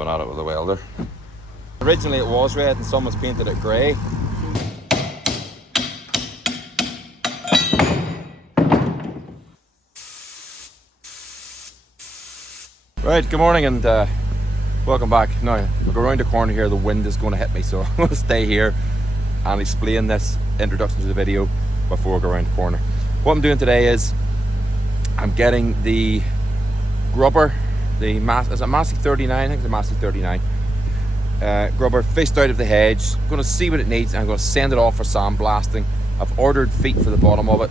Went at it with a welder. Originally it was red and someone's painted it grey. Right, good morning and welcome back. Now, we'll go around the corner here, the wind is going to hit me, so I'm going to stay here and explain this introduction to the video before I go around the corner. What I'm doing today is I'm getting the grubber, the Massey 39, I think it's a Massey 39 grubber, fished out of the hedge. I'm going to see what it needs and I'm going to send it off for sandblasting. I've ordered feet for the bottom of it,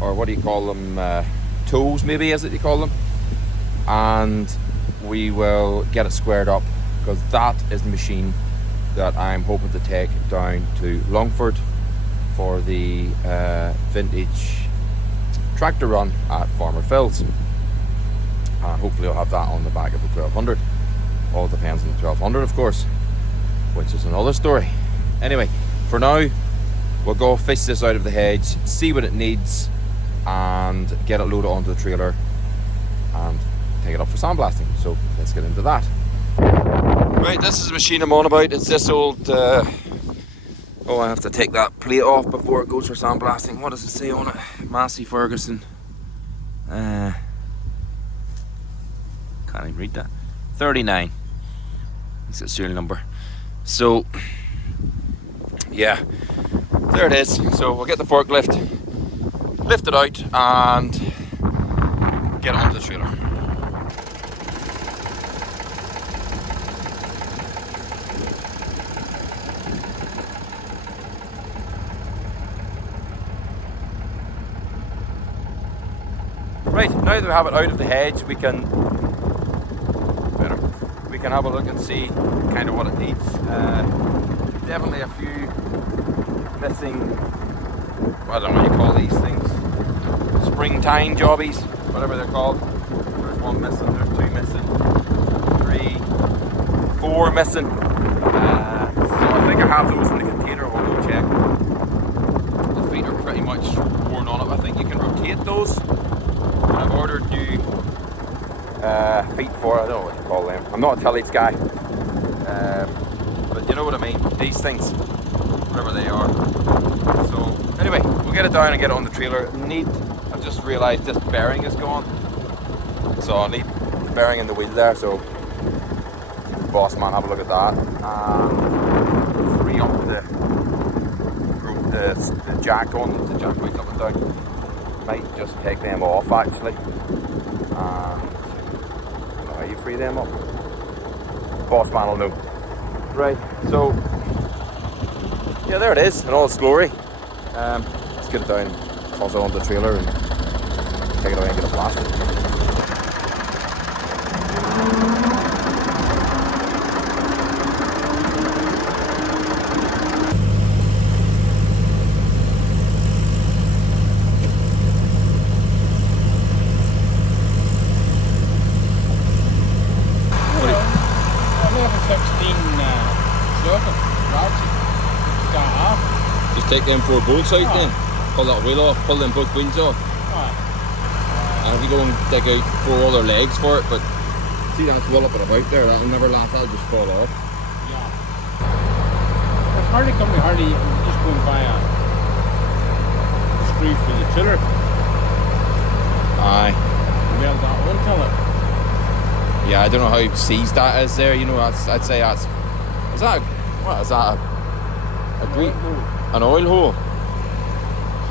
or what do you call them, toes maybe is it you call them, and we will get it squared up because that is the machine that I'm hoping to take down to Longford for the vintage tractor run at Farmer Phil's, and hopefully I'll have that on the back of the 1200. All depends on the 1200 of course, which is another story. Anyway, for now we'll go fish this out of the hedge, see what it needs and get it loaded onto the trailer and take it up for sandblasting. So let's get into that. Right, this is the machine I'm on about. It's this old oh, I have to take that plate off before it goes for sandblasting. What does it say on it? Massey Ferguson. Can't even read that. 39. It's a serial number. So yeah, there it is. So we'll get the forklift, lift it out and get it onto the trailer. Right, now that we have it out of the hedge, we can have a look and see kind of what it needs. Definitely a few missing, I don't know what you call these things, springtime jobbies, whatever they're called. There's one missing, there's two missing, 3, 4 missing. So I think I have those in the container. We'll go check. The feet are pretty much worn on it. I think you can rotate those. I've ordered new feet for, I don't know what you call them. I'm not a tillage guy, but you know what I mean. These things, whatever they are. So anyway, we'll get it down and get it on the trailer. I've just realised this bearing is gone, so I need the bearing in the wheel there. So the boss man have a look at that and free up the jack on the jack weight up and down. Might just take them off actually, and I don't know how you free them up. Boss man will know. Right, so yeah, there it is in all its glory. Let's get it down, toss it onto the trailer and take it away and get it blasted. Just take them 4 bolts out then, pull that wheel off, pull them both wheels off. And if you go and dig out 4 other legs for it, but see that's well up and about there, that'll never last, that'll just fall off. Yeah. It's hardly coming hardy, just going by a screw for the tiller. Aye. Weld that onto it. Yeah, I don't know how seized that is there, you know, I'd say that's, is that, what is that, an oil hole?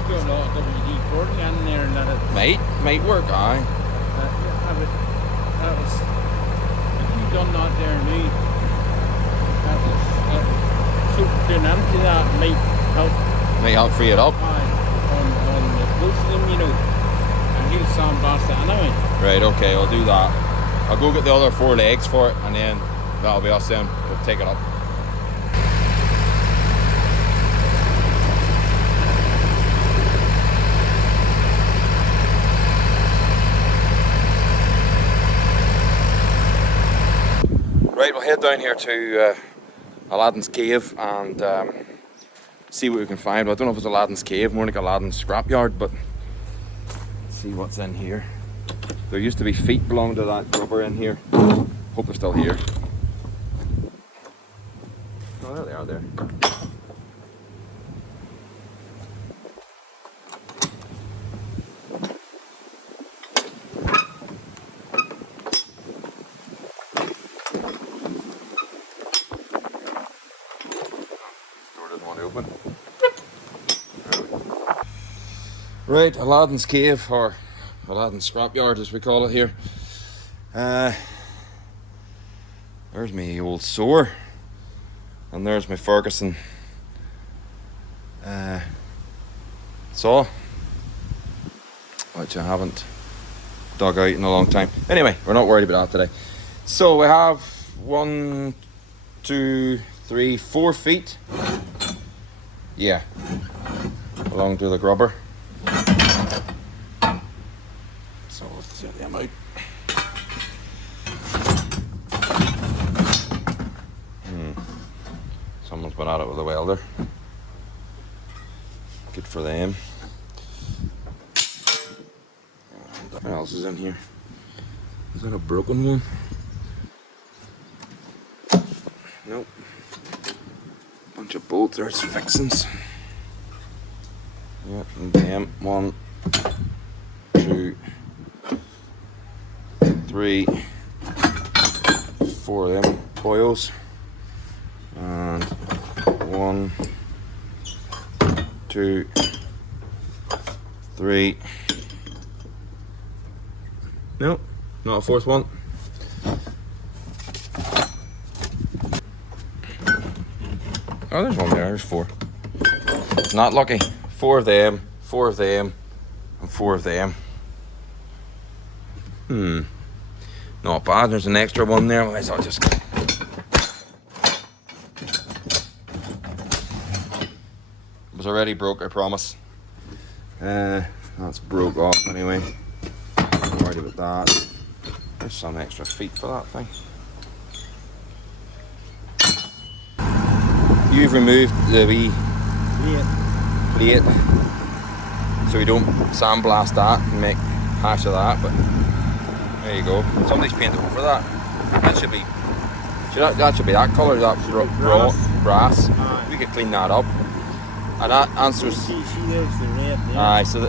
Still a lot of WD-40 in there and that it... Might work, aye. Yeah, but that was... If you done that there now, that was... So doing empty that might help... Might help free it up. Aye, on both of them, you know. And he'll sandblast it anyway. Right, okay, I'll do that. I'll go get the other 4 legs for it and then that'll be us then. We'll take it up. Right, we'll head down here to Aladdin's Cave and see what we can find. Well, I don't know if it's Aladdin's Cave, more like Aladdin's scrapyard, but let's see what's in here. There used to be feet belonging to that grubber in here. Hope they're still here. Oh, there they are there. Door doesn't want to open. Right, Aladdin's Cave, or Aladdin's Scrapyard as we call it here. There's my old saw, and there's my Ferguson saw, which I haven't dug out in a long time. Anyway, we're not worried about that today. So we have 1, 2, 3, 4 feet. Yeah, along to the grubber. So let's get them out. Someone's been at it with a welder. Good for them. What else is in here? Is that a broken one? Nope. Bunch of bolts, there's fixings. Yep, and them. 1, 2, 3, 4 of them coils. And 1, 2, 3. Nope, not a fourth one. Oh, there's one there. There's 4. Not lucky. 4 of them, 4 of them, and 4 of them. Not bad. There's an extra one there. Might as well just. It was already broke, I promise. That's broke off anyway. Don't worry about that. There's some extra feet for that thing. You've removed the wee plate so we don't sandblast that and make hash of that, but there you go. Somebody's painted over that. That should be that colour, that brass. We could clean that up. And that answers. See, there's the red there. Aye, so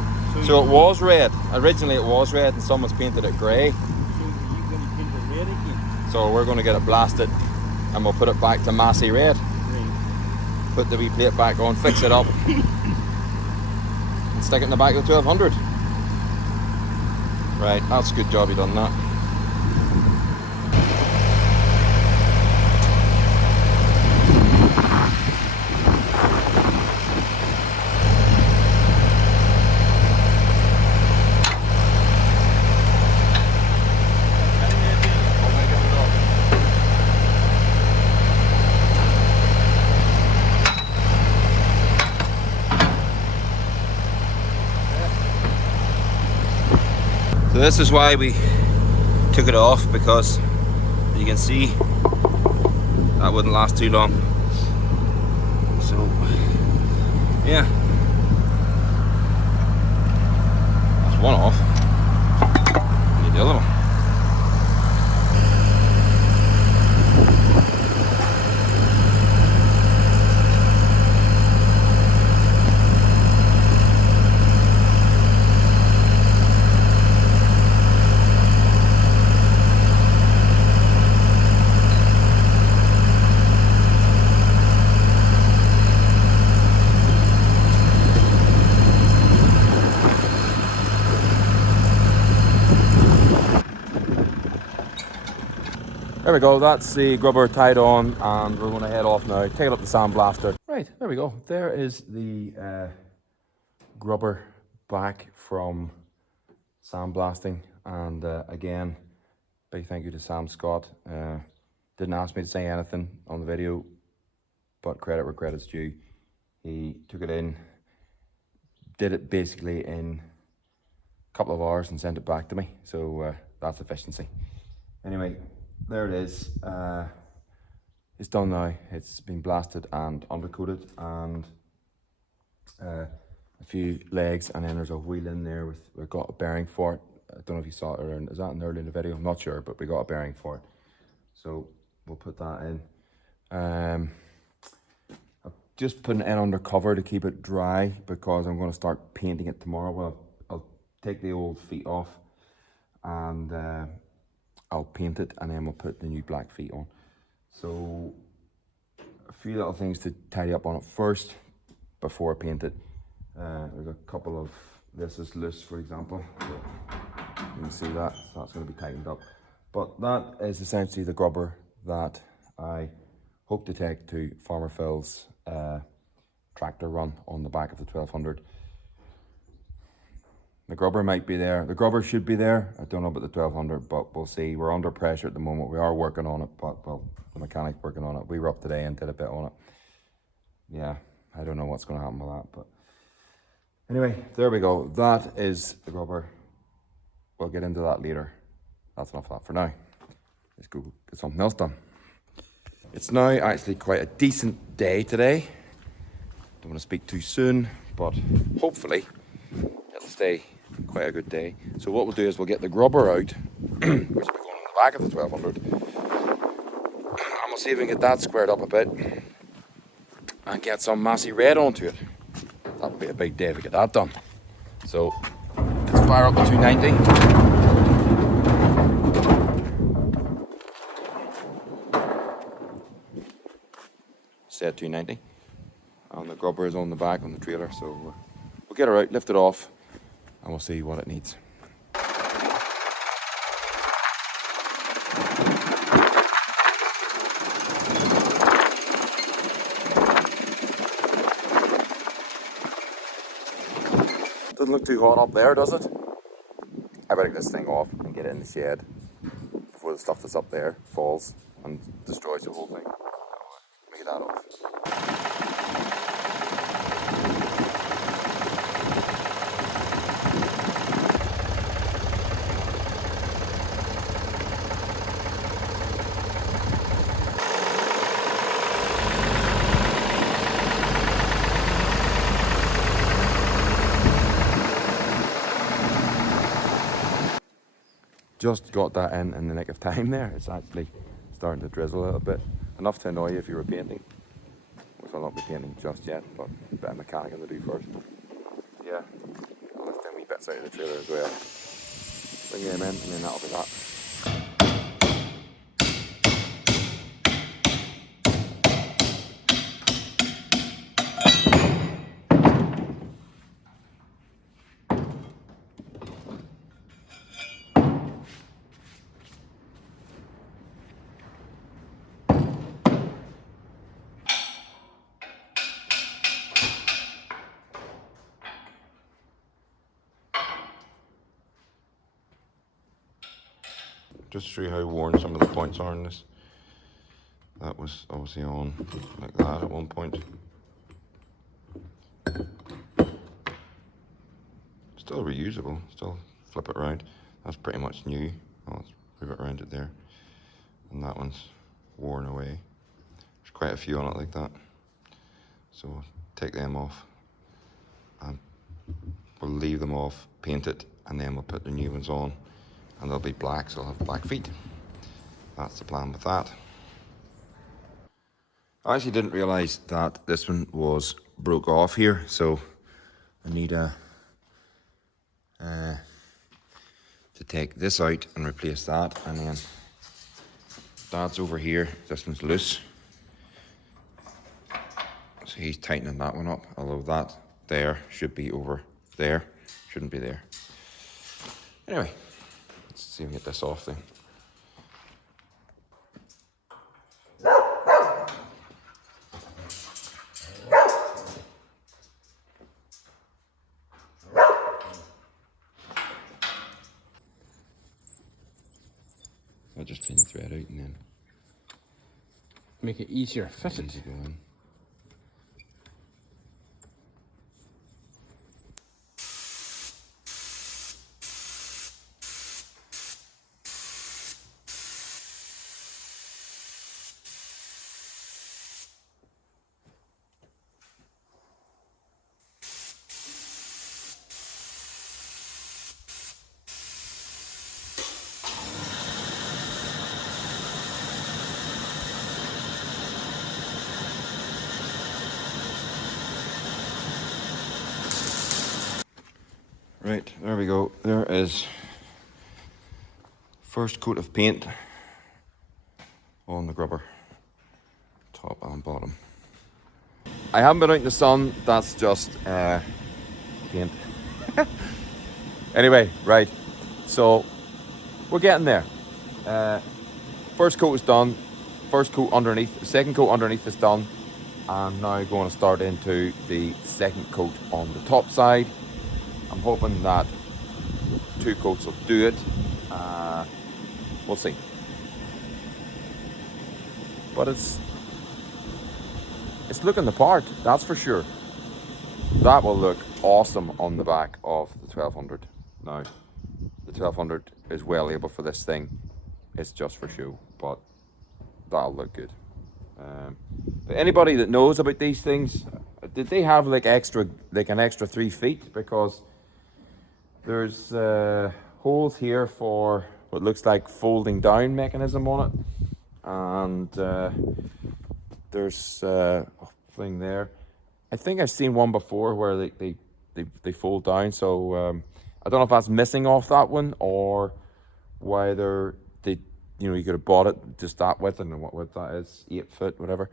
it was red. Originally it was red and someone's painted it grey. So you're going to paint it red again? So we're going to get it blasted and we'll put it back to Massey red. Right. Put the wee plate back on, fix it up and stick it in the back of the 1200. Right, that's a good job you done that. So this is why we took it off, because you can see that wouldn't last too long. So yeah, that's one off. Need the other one. There we go, that's the grubber tied on and we're going to head off now, take it up the sandblaster. Right, there we go. There is the grubber back from sandblasting, and again, big thank you to Sam Scott. Didn't ask me to say anything on the video, but credit where credit's due. He took it in, did it basically in a couple of hours and sent it back to me, so that's efficiency. Anyway, there it is. It's done now. It's been blasted and undercoated, and a few legs, and then there's a wheel in there with, we've got a bearing for it. I don't know if you saw it earlier. Is that in earlier in the video? I'm not sure, but we got a bearing for it. So we'll put that in. I'm just putting it in under cover to keep it dry because I'm going to start painting it tomorrow. Well, I'll take the old feet off and I'll paint it, and then we'll put the new black feet on. So a few little things to tidy up on it first before I paint it. There's a couple of, this is loose, for example. So you can see that, so that's going to be tightened up. But that is essentially the grubber that I hope to take to Farmer Phil's tractor run on the back of the 1200. The grubber might be there. The grubber should be there. I don't know about the 1200, but we'll see. We're under pressure at the moment. We are working on it, but, well, the mechanic's working on it. We were up today and did a bit on it. Yeah, I don't know what's going to happen with that, but anyway, there we go. That is the grubber. We'll get into that later. That's enough of that for now. Let's go get something else done. It's now actually quite a decent day today. Don't want to speak too soon, but hopefully it'll stay quite a good day. So what we'll do is we'll get the grubber out, which will be going on the back of the 1200, and we'll see if we can get that squared up a bit and get some Massey red onto it. That'll be a big day if we get that done. So let's fire up the 290. Set 290. And the grubber is on the back on the trailer, so we'll get her out, lift it off, and we'll see what it needs. Doesn't look too hot up there, does it? I better get this thing off and get it in the shed before the stuff that's up there falls and destroys the whole thing. Let me get that off. Just got that in the nick of time there. It's actually starting to drizzle a little bit. Enough to annoy you if you were painting, which I'll not be painting just yet, but a bit of mechanicing to do first. Yeah, I'll lift them wee bits out of the trailer as well. Bring them in, and then that'll be that. Just to show you how worn some of the points are in this. That was obviously on like that at one point. Still reusable, still flip it around. That's pretty much new. I'll move it around it there. And that one's worn away. There's quite a few on it like that. So we'll take them off and we'll leave them off, paint it, and then we'll put the new ones on. And they'll be black, so they'll have black feet. That's the plan with that. I actually didn't realise that this one was broke off here, so I need to take this out and replace that, and then that's over here. This one's loose, so he's tightening that one up, although that there should be over there, shouldn't be there. Anyway, let's see if we can get this off then. I'll just clean the thread out and then make it easier fit it. easy going. Right, there we go. There is first coat of paint on the grubber, top and bottom. I haven't been out in the sun, that's just paint. Anyway, right, so we're getting there. First coat is done, first coat underneath, second coat underneath is done. I'm now going to start into the second coat on the top side. I'm hoping that 2 coats will do it. We'll see. But it's looking the part, that's for sure. That will look awesome on the back of the 1200. Now, the 1200 is well able for this thing. It's just for show, but that'll look good. But anybody that knows about these things, did they have like an extra 3 feet? Because there's holes here for what looks like folding down mechanism on it, and there's a thing there. I think I've seen one before where they fold down, so I don't know if that's missing off that one or whether you could have bought it just that width, and what width that is, 8 foot, whatever,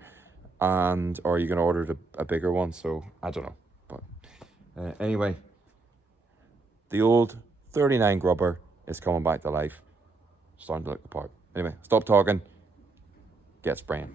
or you can order a bigger one, so I don't know. But anyway, the old 39 grubber is coming back to life, starting to look the part. Anyway, stop talking, get spraying.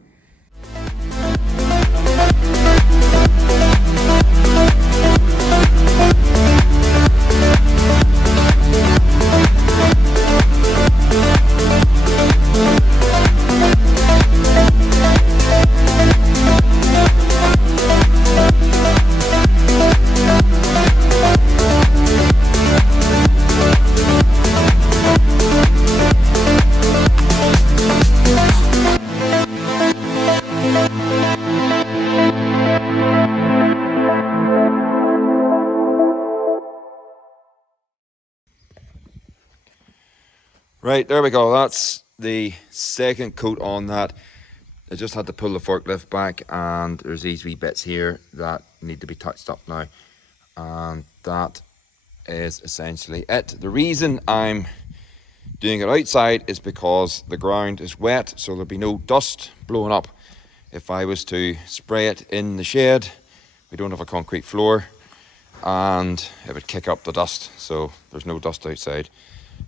Right, there we go. That's the second coat on that. I just had to pull the forklift back, and there's these wee bits here that need to be touched up now. And that is essentially it. The reason I'm doing it outside is because the ground is wet, so there'll be no dust blowing up. If I was to spray it in the shed, we don't have a concrete floor, and it would kick up the dust, so there's no dust outside.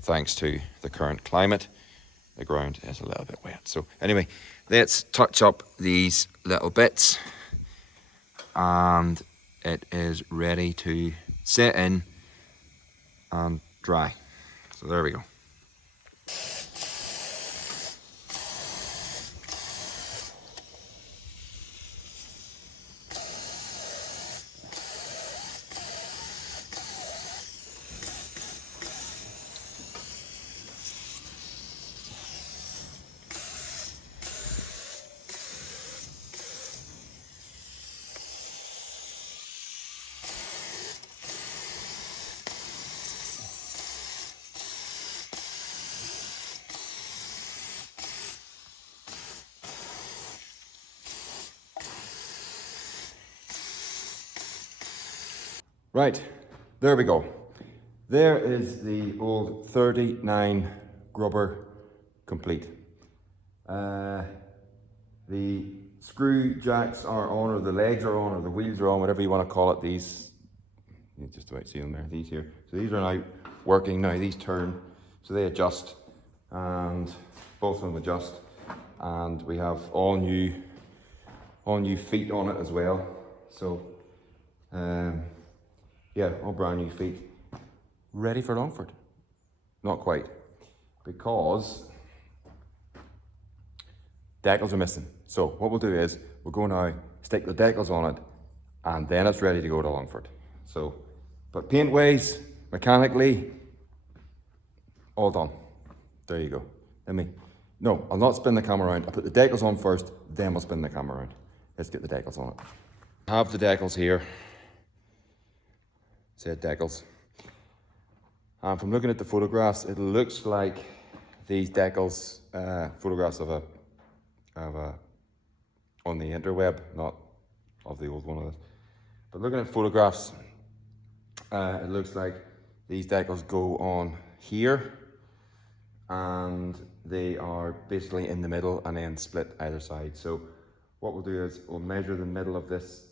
Thanks to the current climate, the ground is a little bit wet. So anyway, let's touch up these little bits, and it is ready to set in and dry. So there we go. Right, there we go. There is the old 39 grubber complete. The screw jacks are on, or the legs are on, or the wheels are on, whatever you want to call it. These, you just about see them there, these here. So these are now working now, these turn, so they adjust, and both of them adjust. And we have all new feet on it as well. So, yeah, all brand new feet, ready for Longford. Not quite, because decals are missing. So what we'll do is we'll go now, stick the decals on it, and then it's ready to go to Longford. So, but paint ways, mechanically, all done. There you go. No, I'll not spin the camera around. I'll put the decals on first, then we'll spin the camera around. Let's get the decals on it. I have the decals here. Said decals. And from looking at the photographs, it looks like these decals, photographs of a on the interweb, not of the old one of this. But looking at photographs, it looks like These decals go on here, and they are basically in the middle and then split either side. So what we'll do is we'll measure the middle of this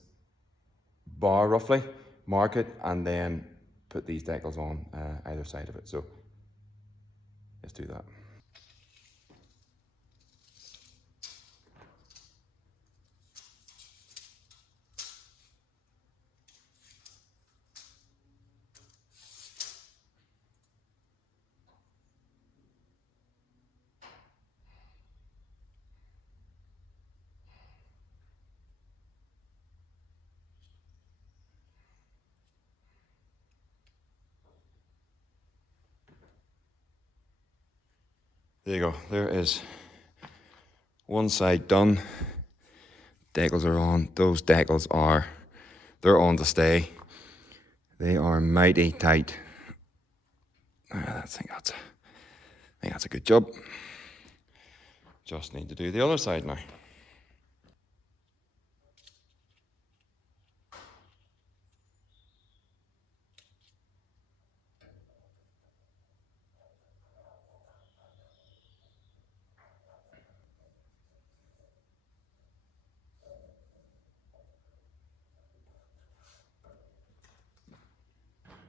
bar roughly, mark it, and then put these decals on either side of it. So let's do that. There you go, there is one side done. Decals are on. Those decals are, they're on to stay. They are mighty tight. I think that's a good job. Just need to do the other side now.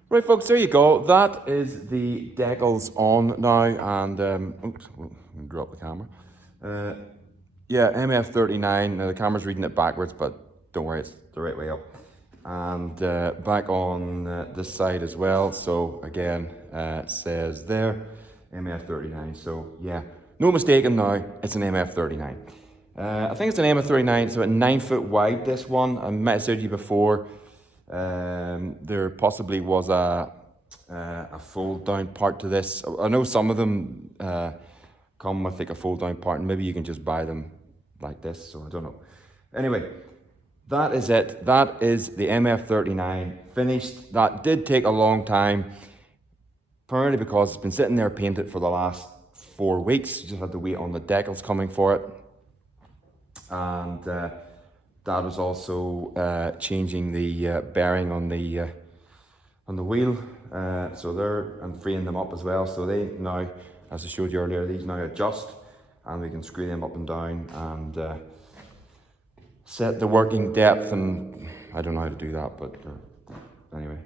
Right, folks, there you go. That is the decals on now, and oops, drop the camera. Yeah, MF39. Now the camera's reading it backwards, but don't worry, it's the right way up. And back on this side as well. So again, it says there MF39. So yeah, no mistaking now. It's an MF39. I think it's an MF39. It's about 9 foot wide. This one I might have said to you before. There possibly was a fold down part to this. I know some of them come with like a fold down part, and maybe you can just buy them like this, so I don't know. Anyway, that is it. That is the MF39 finished. That did take a long time, primarily because it's been sitting there painted for the last 4 weeks. Just had to wait on the decals coming for it. And that was also changing the bearing on the wheel, so there, and freeing them up as well. So they now, as I showed you earlier, these now adjust, and we can screw them up and down and set the working depth. And I don't know how to do that, but anyway,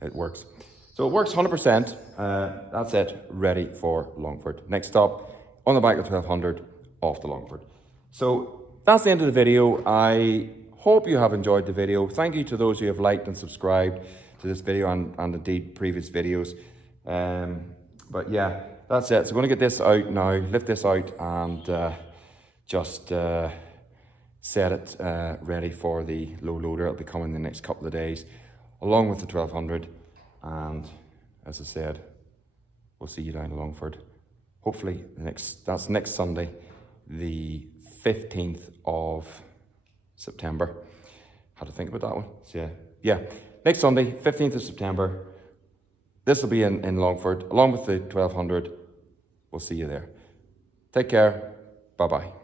it works. So it works 100%. That's it, ready for Longford. Next stop on the back of 1200, off to Longford. So that's the end of the video. I hope you have enjoyed the video. Thank you to those who have liked and subscribed to this video and indeed previous videos. But yeah, that's it. So we're going to get this out now, lift this out, and just set it ready for the low loader. It'll be coming in the next couple of days, along with the 1200. And as I said, we'll see you down in Longford. Hopefully, that's next Sunday, the 15th of September. Had to think about that one. So yeah, next Sunday, 15th of September. This will be in Longford, along with the 1200. We'll see you there. Take care. Bye-bye.